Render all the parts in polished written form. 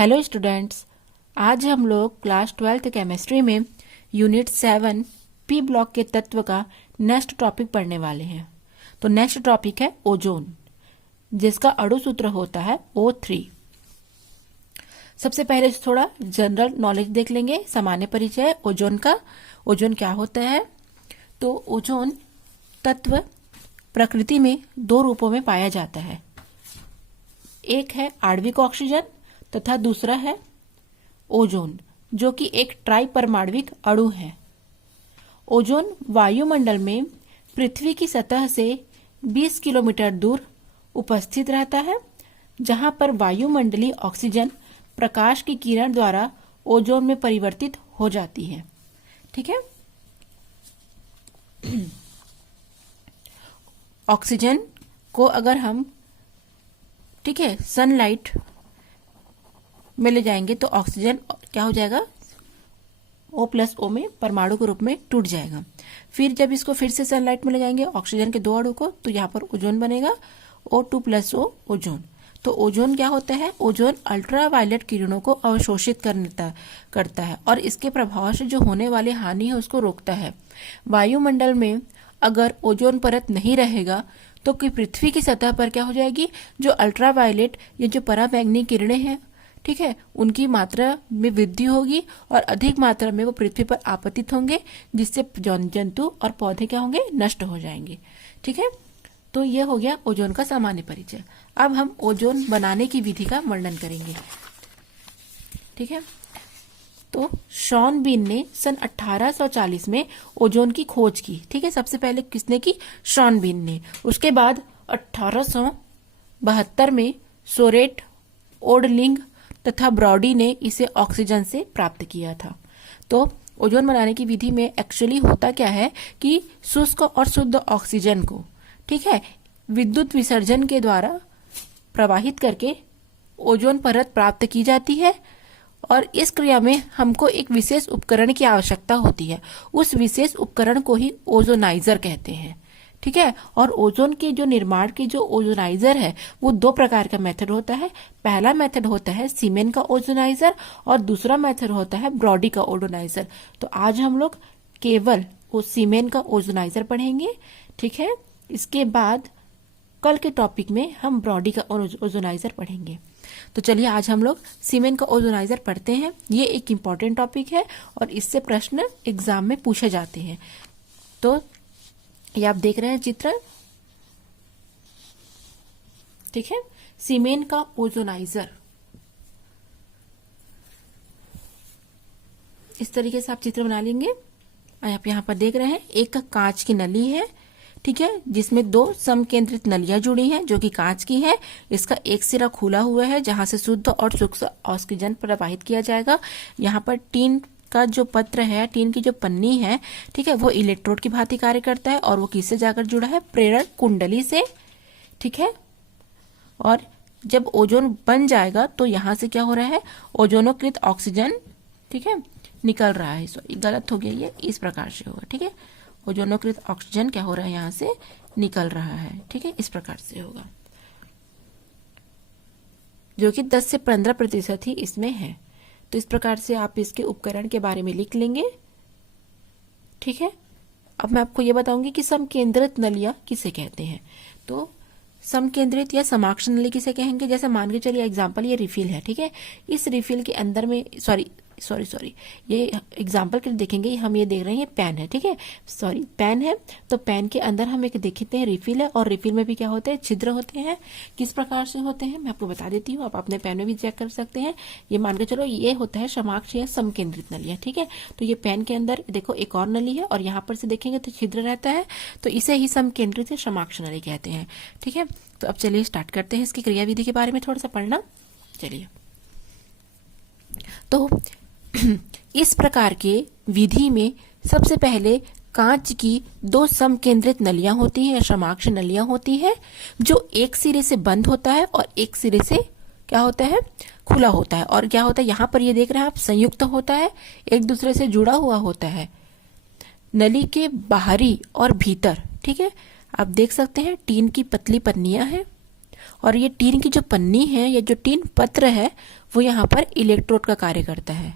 Hello students, आज हम लोग क्लास 12th केमिस्ट्री में यूनिट 7 पी ब्लॉक के तत्व का नेक्स्ट टॉपिक पढ़ने वाले हैं। तो नेक्स्ट टॉपिक है ओजोन, जिसका अणु सूत्र होता है O3। सबसे पहले थोड़ा जनरल नॉलेज देख लेंगे, सामान्य परिचय ओजोन का। ओजोन क्या होता है? तो ओजोन तत्व प्रकृति में दो रूपों में पाया जाता है। एक है आणविक ऑक्सीजन तथा दूसरा है ओजोन, जो कि एक ट्राई परमाणविक अणु है। ओजोन वायुमंडल में पृथ्वी की सतह से 20 किलोमीटर दूर उपस्थित रहता है, जहां पर वायुमंडलीय ऑक्सीजन प्रकाश की किरण द्वारा ओजोन में परिवर्तित हो जाती है। ठीक है। ऑक्सीजन को अगर हम सनलाइट में ले जाएंगे तो ऑक्सीजन क्या हो जाएगा? O+O में परमाणु के रूप में टूट जाएगा। फिर जब इसको फिर से सनलाइट में ले जाएंगे ऑक्सीजन के दो अणु को, तो यहाँ पर ओजोन बनेगा, O2+O ओजोन। तो ओजोन क्या होता है? ओजोन अल्ट्रावायलेट किरणों को अवशोषित करता है और इसके प्रभाव से जो होने वाली हानि है उसको रोकता है। वायुमंडल में अगर ओजोन परत नहीं रहेगा तो कि पृथ्वी की सतह पर क्या हो जाएगी? जो अल्ट्रावायलेट या जो पराबैंगनी किरणें हैं, ठीक है, उनकी मात्रा में वृद्धि होगी और अधिक मात्रा में वो पृथ्वी पर आपतित होंगे, जिससे जंतु और पौधे क्या होंगे? नष्ट हो जाएंगे। ठीक है। तो ये हो गया ओजोन का सामान्य परिचय। अब हम ओजोन बनाने की विधि का वर्णन करेंगे। ठीक है। तो शॉन बीन ने सन 1840 में ओजोन की खोज की। ठीक है। सबसे पहले किसने की? शॉन बीन ने। उसके बाद 1872 में सोरेट, ओडलिंग तथा ब्रॉडी ने इसे ऑक्सीजन से प्राप्त किया था। तो ओजोन बनाने की विधि में एक्चुअली होता क्या है कि शुष्क और शुद्ध ऑक्सीजन को, ठीक है, विद्युत विसर्जन के द्वारा प्रवाहित करके ओजोन परत प्राप्त की जाती है और इस क्रिया में हमको एक विशेष उपकरण की आवश्यकता होती है। उस विशेष उपकरण को ही ओजोनाइजर कहते हैं। ठीक है। और ओजोन के जो निर्माण की जो ओजोनाइजर है वो दो प्रकार का मेथड होता है। पहला मेथड होता है सीमेन का ओजोनाइजर और दूसरा मेथड होता है ब्रॉडी का ओजोनाइजर। तो आज हम लोग केवल वो सीमेन का ओजोनाइजर पढ़ेंगे। ठीक है। इसके बाद कल के टॉपिक में हम ब्रॉडी का ओजोनाइजर पढ़ेंगे। तो चलिए आज हम लोग सीमेन का ओजोनाइजर पढ़ते हैं। ये एक इम्पॉर्टेंट टॉपिक है और इससे प्रश्न एग्जाम में पूछे जाते हैं। तो ये आप देख रहे हैं चित्र, ठीक है, सीमेन का ओजोनाइजर। इस तरीके से आप चित्र बना लेंगे। आप यहाँ पर देख रहे हैं एक कांच की नली है, ठीक है, जिसमें दो समकेंद्रित नलियां जुड़ी हैं जो कि कांच की है। इसका एक सिरा खुला हुआ है जहां से शुद्ध और सूक्ष्म ऑक्सीजन प्रवाहित किया जाएगा। यहाँ पर टीन का जो पत्र है, टीन की जो पन्नी है, ठीक है, वो इलेक्ट्रोड की भांति कार्य करता है और वो किससे जाकर जुड़ा है? प्रेरण कुंडली से। ठीक है। और जब ओजोन बन जाएगा तो यहाँ से क्या हो रहा है? ओजोनोकृत ऑक्सीजन, ठीक है, निकल रहा है। सॉरी, गलत हो गया, ये इस प्रकार से होगा। ठीक है। ओजोनोकृत ऑक्सीजन क्या हो रहा है? यहाँ से निकल रहा है। ठीक है, इस प्रकार से होगा, जो कि 10 से 15% ही इसमें है। तो इस प्रकार से आप इसके उपकरण के बारे में लिख लेंगे। ठीक है। अब मैं आपको ये बताऊंगी कि समकेंद्रित नलियां किसे कहते हैं। तो समकेंद्रित या समाक्ष नली किसे कहेंगे? जैसे मान के चलिए एग्जाम्पल, ये रिफिल है, ठीक है, इस रिफिल के अंदर में सॉरी ये एग्जाम्पल के लिए देखेंगे। हम ये देख रहे हैं, ये पेन है, ठीक है, सॉरी पेन है। तो पेन के अंदर हम एक देखते हैं रिफिल है और रिफिल में भी क्या होते हैं? छिद्र होते हैं। किस प्रकार से होते हैं मैं आपको बता देती हूँ, आप अपने पेन में भी चेक कर सकते हैं। ये मान के चलो ये होता है समाक्ष या समकेंद्रित नलियां। ठीक है। तो ये पेन के अंदर देखो एक और नली है और यहाँ पर से देखेंगे तो छिद्र रहता है, तो इसे ही समकेंद्रित या समाक्ष नली कहते हैं। ठीक है। तो अब चलिए स्टार्ट करते हैं इसकी क्रियाविधि के बारे में थोड़ा सा पढ़ना। चलिए, तो इस प्रकार के विधि में सबसे पहले कांच की दो समकेंद्रित नलियां होती हैं या समाक्ष नलियां होती हैं, जो एक सिरे से बंद होता है और एक सिरे से क्या होता है? खुला होता है। और क्या होता है? यहाँ पर ये देख रहे हैं आप, संयुक्त होता है, एक दूसरे से जुड़ा हुआ होता है नली के बाहरी और भीतर। ठीक है। आप देख सकते हैं टीन की पतली पन्नियां हैं और ये टीन की जो पन्नी है या जो टीन पत्र है वो यहाँ पर इलेक्ट्रोड का कार्य करता है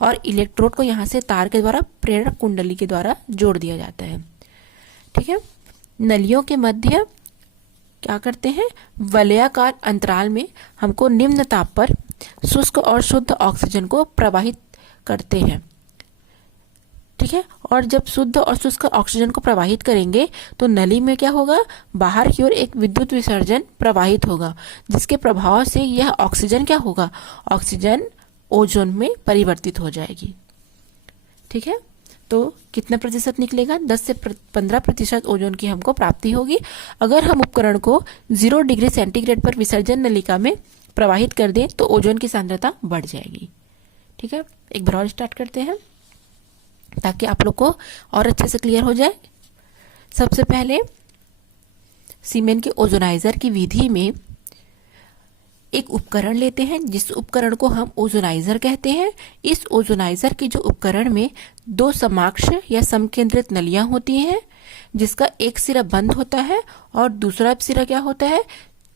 और इलेक्ट्रोड को यहाँ से तार के द्वारा प्रेरक कुंडली के द्वारा जोड़ दिया जाता है। ठीक है, नलियों के मध्य क्या करते हैं, वलयाकार अंतराल में हमको निम्न ताप पर शुष्क और शुद्ध ऑक्सीजन को प्रवाहित करते हैं। ठीक है, और जब शुद्ध और शुष्क ऑक्सीजन को प्रवाहित करेंगे तो नली में क्या होगा, बाहर की ओर एक विद्युत विसर्जन प्रवाहित होगा, जिसके प्रभाव से यह ऑक्सीजन क्या होगा, ऑक्सीजन ओजोन में परिवर्तित हो जाएगी। ठीक है, तो कितना प्रतिशत निकलेगा, 10 से 15% ओजोन की हमको प्राप्ति होगी अगर हम उपकरण को 0 डिग्री सेंटीग्रेड पर विसर्जन नलिका में प्रवाहित कर दें तो ओजोन की सांद्रता बढ़ जाएगी। ठीक है, एक बार और स्टार्ट करते हैं ताकि आप लोग को और अच्छे से क्लियर हो जाए। सबसे पहले सीमेन के ओजोनाइजर की विधि में एक उपकरण लेते हैं जिस उपकरण को हम ओजोनाइजर कहते हैं। इस ओजोनाइजर के जो उपकरण में 2 समाक्ष या समकेंद्रित नलियां होती हैं, जिसका एक सिरा बंद होता है और दूसरा सिरा क्या होता है,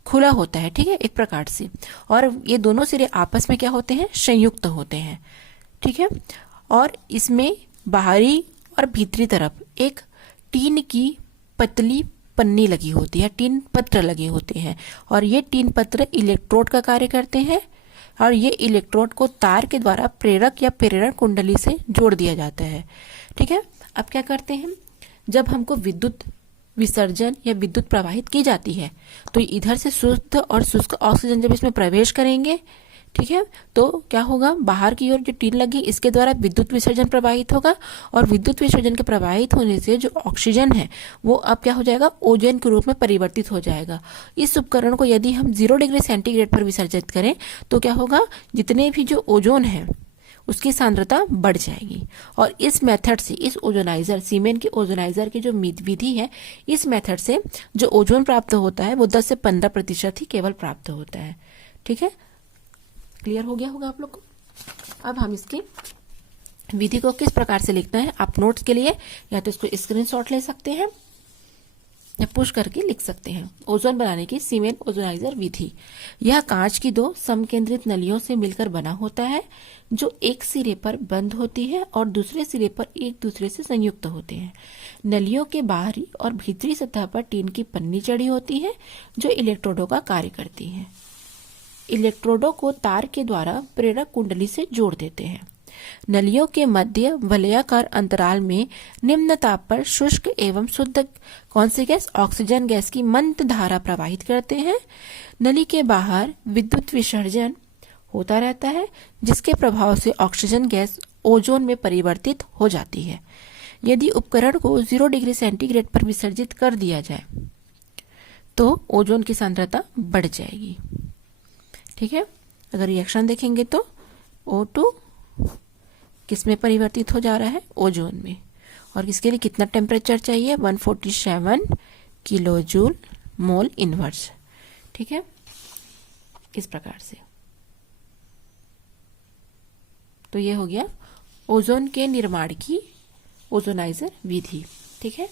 खुला होता है। ठीक है, एक प्रकार से, और ये दोनों सिरे आपस में क्या होते हैं, संयुक्त होते हैं। ठीक है, और इसमें बाहरी और भीतरी तरफ एक टीन की पतली पन्नी लगी होती है, टीन पत्र लगे होते हैं, और ये टीन पत्र इलेक्ट्रोड का कार्य करते हैं और ये इलेक्ट्रोड को तार के द्वारा प्रेरक या प्रेरण कुंडली से जोड़ दिया जाता है। ठीक है, अब क्या करते हैं, जब हमको विद्युत विसर्जन या विद्युत प्रवाहित की जाती है तो इधर से शुद्ध और शुष्क ऑक्सीजन जब इसमें प्रवेश करेंगे, ठीक है, तो क्या होगा, बाहर की ओर जो टीन लगी इसके द्वारा विद्युत विसर्जन प्रवाहित होगा और विद्युत विसर्जन के प्रवाहित होने से जो ऑक्सीजन है वो अब क्या हो जाएगा, ओजोन के रूप में परिवर्तित हो जाएगा। इस उपकरण को यदि हम 0 डिग्री सेंटीग्रेड पर विसर्जित करें तो क्या होगा, जितने भी जो ओजोन है उसकी सांद्रता बढ़ जाएगी। और इस मेथड से, इस ओजोनाइजर, सीमेन के ओजोनाइजर की जो विधि है, इस मेथड से जो ओजोन प्राप्त होता है वो 10 से 15% ही केवल प्राप्त होता है। ठीक है, क्लियर हो गया होगा आप लोग को। अब हम इसकी विधि को किस प्रकार से लिखना है, आप नोट्स के लिए या तो इसको स्क्रीनशॉट ले सकते हैं या पुश करके लिख सकते हैं। ओजोन बनाने की सीमेन ओजोनाइजर विधि, यह कांच की 2 समकेंद्रित नलियों से मिलकर बना होता है जो एक सिरे पर बंद होती है और दूसरे सिरे पर एक दूसरे से संयुक्त होते हैं। नलियों के बाहरी और भीतरी सतह पर टीन की पन्नी चढ़ी होती है जो इलेक्ट्रोडों का कार्य करती है। इलेक्ट्रोडों को तार के द्वारा प्रेरक कुंडली से जोड़ देते हैं। नलियों के मध्य वलयाकार अंतराल में निम्न ताप पर शुष्क एवं शुद्ध कौन सी गैस, ऑक्सीजन गैस की मंद धारा प्रवाहित करते हैं। नली के बाहर विद्युत विसर्जन होता रहता है जिसके प्रभाव से ऑक्सीजन गैस ओजोन में परिवर्तित हो जाती है। यदि उपकरण को 0 डिग्री सेंटीग्रेड पर विसर्जित कर दिया जाए तो ओजोन की सांद्रता बढ़ जाएगी। ठीक है, अगर रिएक्शन देखेंगे तो O2 किस में परिवर्तित हो जा रहा है, ओजोन में, और इसके लिए कितना टेम्परेचर चाहिए, 147 किलो जूल मोल इनवर्स। ठीक है, इस प्रकार से। तो ये हो गया ओजोन के निर्माण की ओजोनाइजर विधि। ठीक है,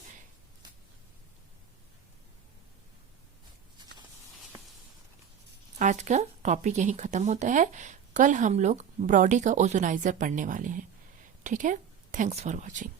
आज का टॉपिक यहीं खत्म होता है। कल हम लोग ब्रॉडी का ओजोनाइजर पढ़ने वाले हैं। ठीक है, थैंक्स फॉर वॉचिंग।